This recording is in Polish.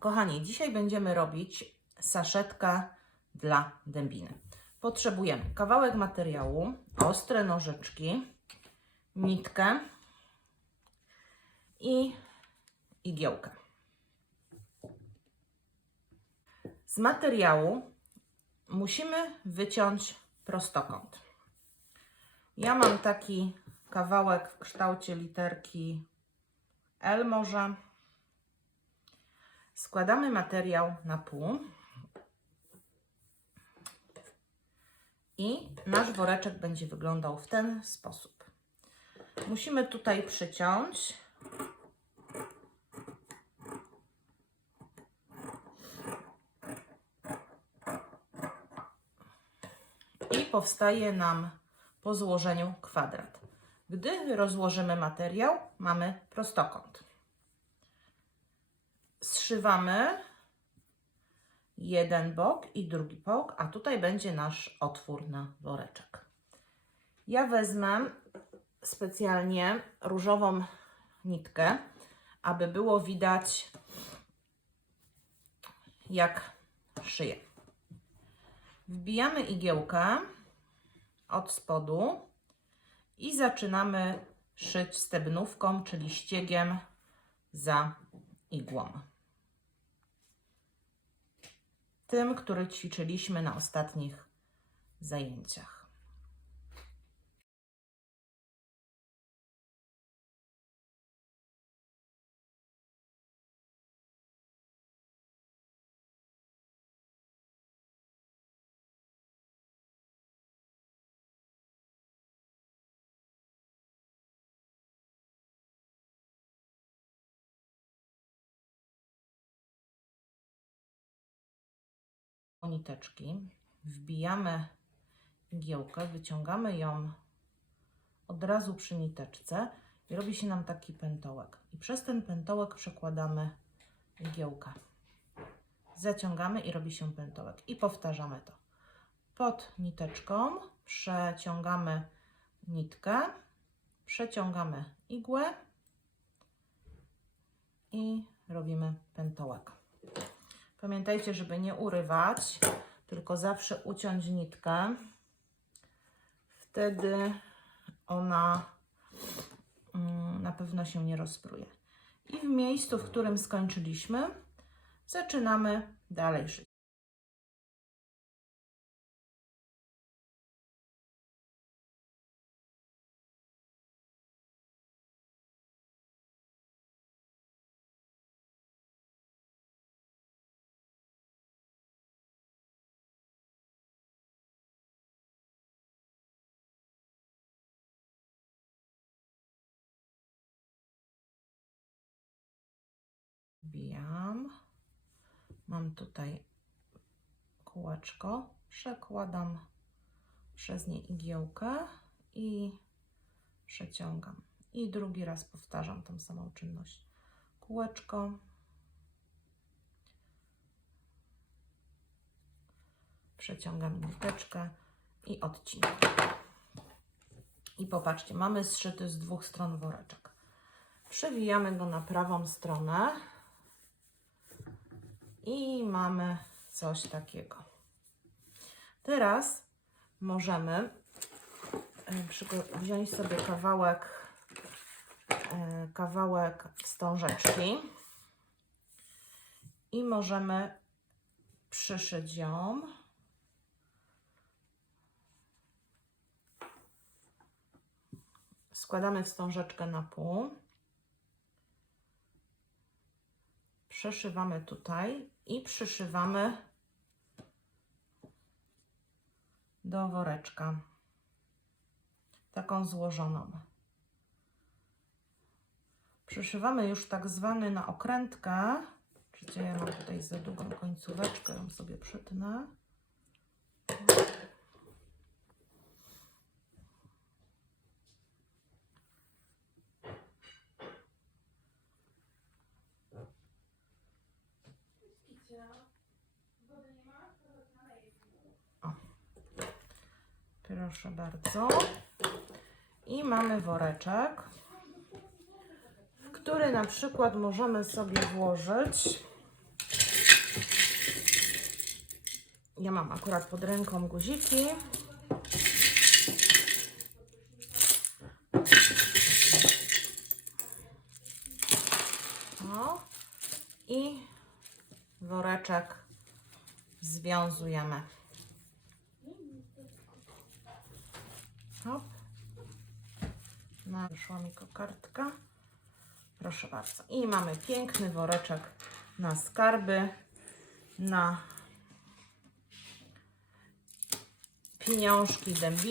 Kochani, dzisiaj będziemy robić saszetkę dla dębiny. Potrzebujemy kawałek materiału, ostre nożyczki, nitkę i igiełkę. Z materiału musimy wyciąć prostokąt. Ja mam taki kawałek w kształcie literki L może. Składamy materiał na pół. I nasz woreczek będzie wyglądał w ten sposób. Musimy tutaj przyciąć. I powstaje nam po złożeniu kwadrat. Gdy rozłożymy materiał, mamy prostokąt. Zszywamy jeden bok i drugi bok, a tutaj będzie nasz otwór na woreczek. Ja wezmę specjalnie różową nitkę, aby było widać, jak szyję. Wbijamy igiełkę od spodu i zaczynamy szyć stebnówką, czyli ściegiem za igłą. Tym, który ćwiczyliśmy na ostatnich zajęciach. Niteczki, wbijamy igiełkę, wyciągamy ją od razu przy niteczce i robi się nam taki pętołek. I przez ten pętołek przekładamy igiełkę. Zaciągamy i robi się pętołek. I powtarzamy to. Pod niteczką przeciągamy nitkę, przeciągamy igłę i robimy pętołek. Pamiętajcie, żeby nie urywać, tylko zawsze uciąć nitkę. Wtedy ona mm, na pewno się nie rozpruje. I w miejscu, w którym skończyliśmy, zaczynamy dalej szyć. Wbijam. Mam tutaj kółeczko. Przekładam przez nie igiełkę i przeciągam. I drugi raz powtarzam tą samą czynność. Kółeczko. Przeciągam niteczkę i odcinam. I popatrzcie, mamy zszyty z dwóch stron woreczek. Przewijamy go na prawą stronę i mamy coś takiego. Teraz możemy e, wziąć sobie kawałek, e, kawałek wstążeczki i możemy przyszyć ją. Składamy wstążeczkę na pół. Przeszywamy tutaj i przyszywamy do woreczka. Taką złożoną. Przyszywamy już tak zwany na okrętkę. Czycie, ja mam tutaj za długą końcóweczkę, ją sobie przytnę. Proszę bardzo. I mamy woreczek, w który na przykład możemy sobie włożyć. Ja mam akurat pod ręką guziki. O. I woreczek związujemy. Hop. No, wyszła mi kokardka. Proszę bardzo. I mamy piękny woreczek na skarby, na pieniążki, dębiny.